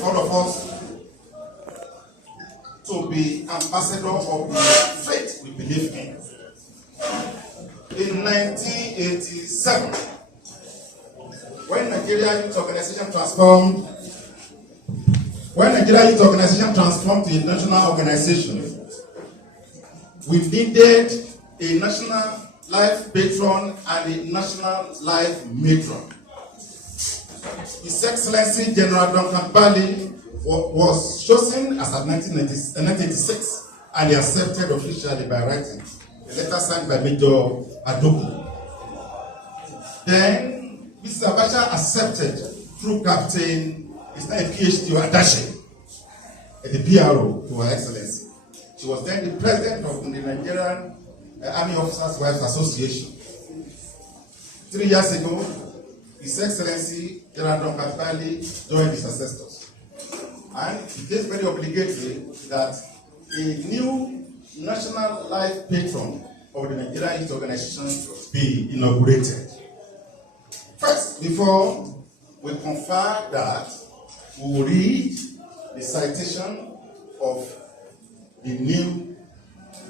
all of us to be ambassador of the faith we believe in. In 1987, when Nigeria Youth Organization transformed to a national organization, we needed a national life patron and a national life matron. His Excellency General Duncan Bali was chosen as of 1986 and he accepted officially by writing. A letter signed by Major Adoku. Then Mr. Abacha accepted through Captain, it's not a PhD or Adache, at the PRO to Her Excellency. She was then the president of the Nigerian Army Officers' Wives Association. 3 years ago, His Excellency General Duncan Bali joined his ancestors. And it is very obligatory that a new national life patron of the Nigerian Youth Organization be inaugurated. First, before we confer that, we will read the citation of the new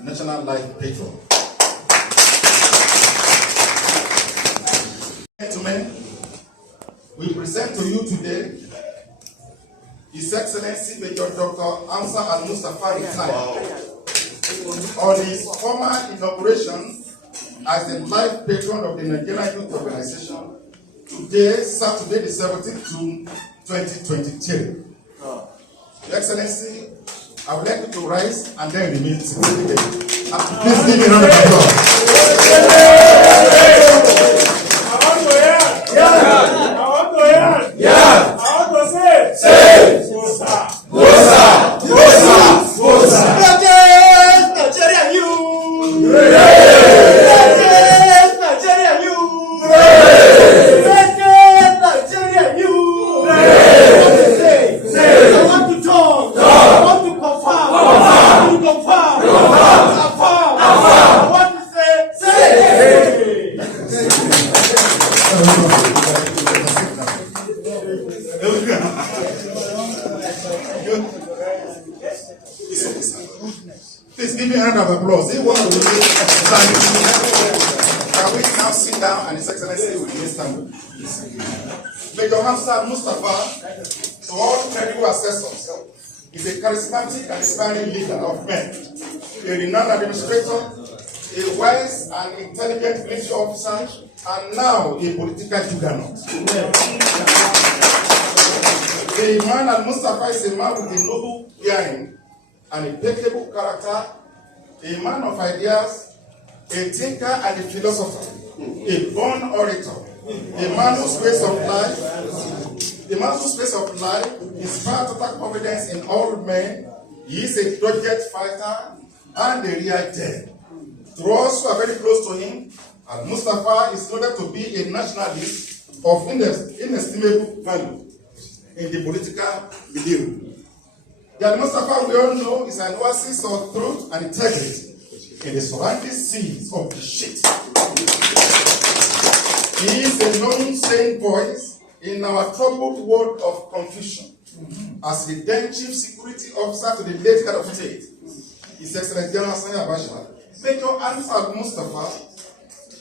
national life patron. Gentlemen, we present to you today His Excellency Major Dr. Hamza Almustapha retired on his former inauguration as the life patron of the Nigerian Youth Organization today, Saturday the 17th June 2023. Your Excellency, I would like you to rise and then remain seated. Please give me a round of applause. Please give me a round of applause. Can we now sit down and His Excellency will be standing? Major Hamza Almustapha, to all credible assessors, is a charismatic and inspiring leader of men, a renowned administrator, a wise and intelligent military officer, and now a political juggernaut. The man Almustapha is a man with a noble bearing, an impeccable character, a man of ideas, a thinker and a philosopher, a born orator, a man whose space of life inspires total confidence in all men. He is a dogged fighter and a real gem. To us who are very close to him, Almustapha is noted to be a nationalist of inestimable value in the political milieu. The Almustapha we all know is an oasis of truth and integrity in the surrounding seas of the shit. He is a known sane voice in our troubled world of confusion. As the then Chief Security Officer to the late Head of State, His Excellency General Abacha, Major Hamza Almustapha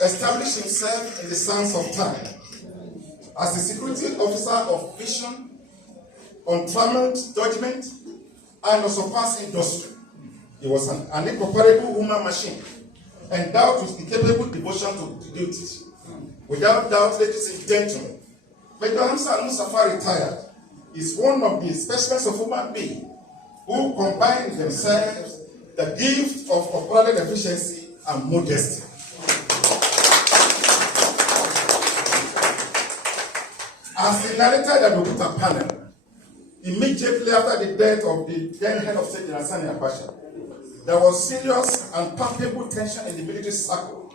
established himself in the sands of time as the Security Officer of vision, untrammeled judgment, and unsurpassed industry. He was an incomparable human machine, endowed with incapable devotion to duty. Without doubt, ladies and gentlemen, Major Hamza Almustapha retired is one of the specimens of human beings who combine themselves the gift of unparalleled efficiency and modesty. As he narrated at the Bukuta panel, immediately after the death of the then Head of State, Sani Abacha, there was serious and palpable tension in the military circle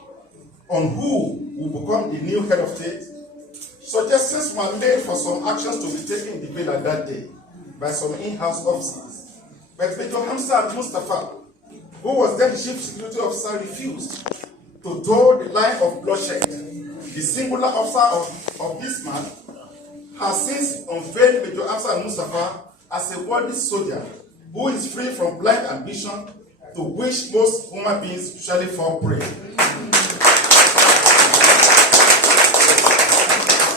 on who will become the new Head of State. Suggestions were made for some actions to be taken in the villa that day by some in-house officers. But Major Hamza Almustapha, who was then the Chief Security Officer, refused to draw the line of bloodshed. The singular officer of this man has since unveiled Major Hamza Almustapha as a worthy soldier who is free from blind ambition to which most human beings usually fall prey.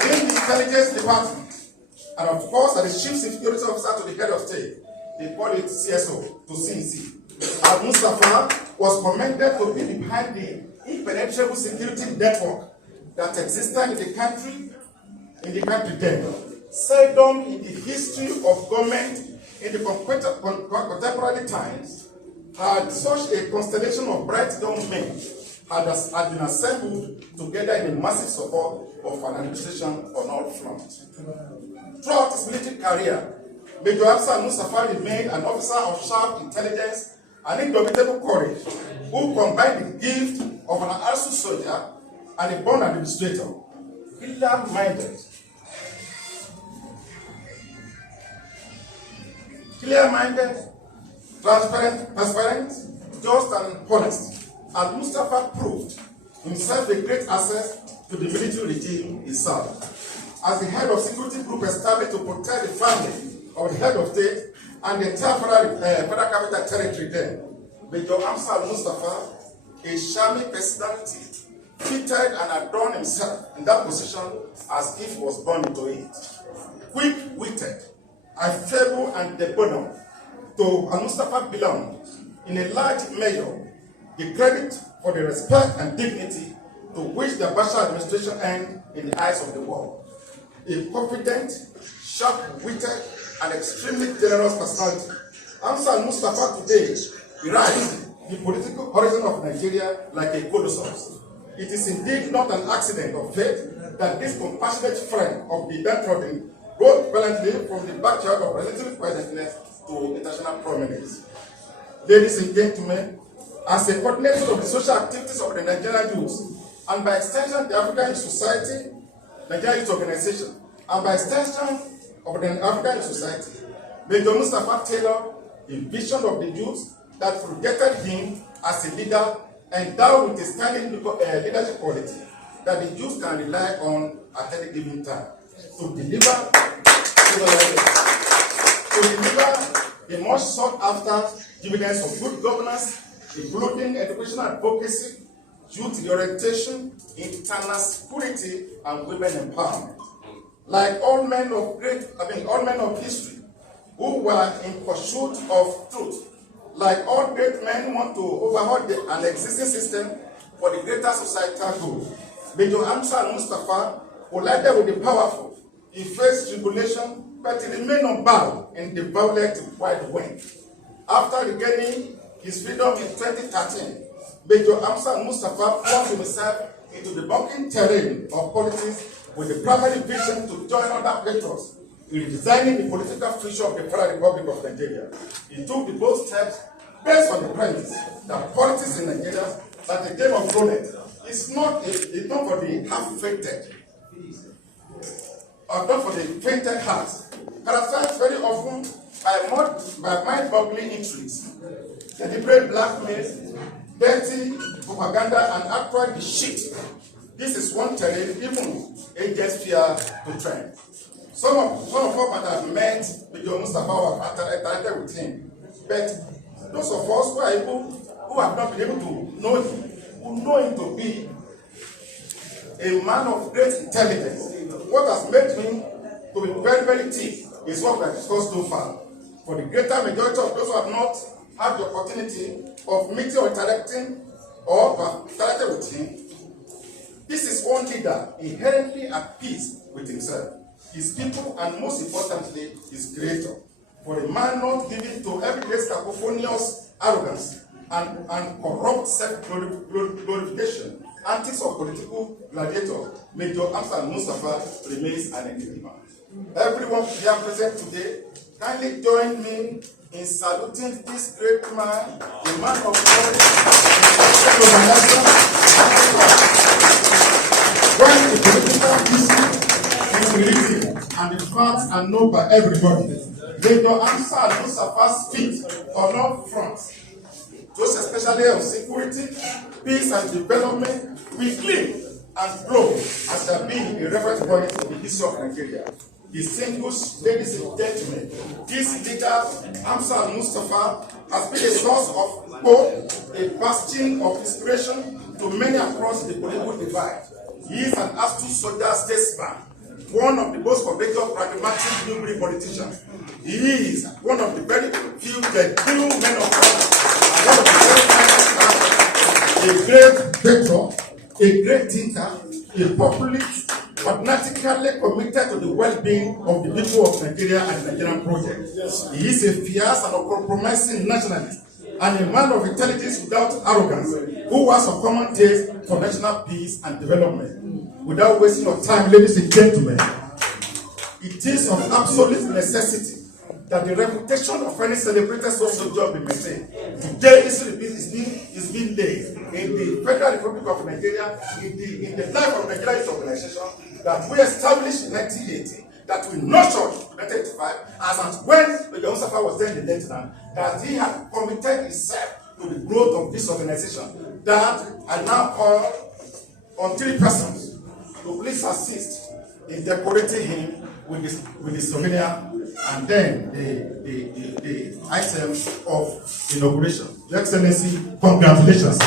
In the intelligence department, and of course as the chief security officer to the head of state, they call it CSO to CNC. Almustapha was commended to be behind the impenetrable security network that existed in the country then. Seldom in the history of government in the contemporary times had such a constellation of bright young men had been assembled together in a massive support of an administration on all fronts. Throughout his military career, Major Almustapha remained an officer of sharp intelligence and indomitable courage, who combined the gift of an ASU soldier and a born administrator, clear-minded, transparent, just and honest. Almustapha proved himself a great asset to the military regime itself. As the head of security group established to protect the family of the head of state and the entire federal capital territory then, Major Almustapha, a charming personality, fitted and adorned himself in that position as if he was born into it. Quick-witted, affable and debonair, to Almustapha belonged, in a large measure, the credit for the respect and dignity to which the Bashar administration earned in the eyes of the world. A confident, sharp-witted, and extremely generous personality, Almustapha today rides the political horizon of Nigeria like a colossus. It is indeed not an accident of fate that this compassionate friend of the downtrodden rose valiantly from the backyard of relative quietness to international prominence. Ladies and gentlemen, as a coordinator of the social activities of the Nigerian youth, and by extension the African Youth Society, Nigerian Youth Organization, and by extension of the African Youth Society, Major Almustapha tailored a vision of the youth that projected him as a leader endowed with a standing leadership quality that the youth can rely on at any given time to deliver the much sought after dividends of good governance, including educational advocacy, youth orientation, internal security, and women empowerment. Like all men of history who were in pursuit of truth, like all great men want to overhaul an existing system for the greater societal good, Major Almustapha, collided with the powerful, he faced tribulation, but he remained unbowed in the violent wide wind. After regaining his freedom in 2013, Major Almustapha plunged himself into the bucking terrain of politics with the primary vision to join other patrons in redesigning the political future of the Federal Republic of Nigeria. He took the bold steps based on the premise that politics in Nigeria, like a game of roulette, is not for the half-fainted, or not for the fainted heart, characterized very often by mind-boggling intrigues, deliberate blackmail, dirty propaganda, and outright deceit. This is one terrain even agents fear to tread. Some of us might have met Major Almustapha or interacted with him, but those of us who have not been able to know him, who know him to be a man of great intelligence. What has made him to be very, very thick is what we have discussed so far. For the greater majority of those who have not had the opportunity of meeting or interacting or have interacted with him, this is one leader inherently at peace with himself, his people, and most importantly, his creator. For a man not given to everyday cacophonious arrogance and corrupt self-glorification, antics of political gladiator, Major Almustapha remains an enigma. Everyone here present today, kindly join me in saluting this great man, the man of courage, when the political issue is written and the facts are known by everybody, Major Almustapha speaks on all fronts, those especially on security, peace and development, we claim and grow as there being a reference point in the history of Nigeria. Distinguished ladies and gentlemen, this leader, Hamza Almustapha, has been a source of hope, a bastion of inspiration to many across the political divide. He is an astute soldier statesman, one of the most courageous, pragmatic, deliberate politicians. He is one of the very few true men of honor, and one of the very finest, a great patriot, a great thinker, a populist, fanatically committed to the well-being of the people of Nigeria and the Nigerian project. Yes. He is a fierce and uncompromising nationalist and a man of intelligence without arrogance, who has a common taste for national peace and development. Without wasting your time, ladies and gentlemen, it is of absolute necessity that the reputation of any celebrated social job be maintained. Today, this is being laid in the Federal Republic of Nigeria, in the life of Nigeria's organization that we established in 1980, that we nurtured in 1985, as and when Almustapha was then the lieutenant, that he had committed himself to the growth of this organization, that I now call on 3 persons to please assist in decorating him with the souvenir and then the items of inauguration. Your Excellency, congratulations.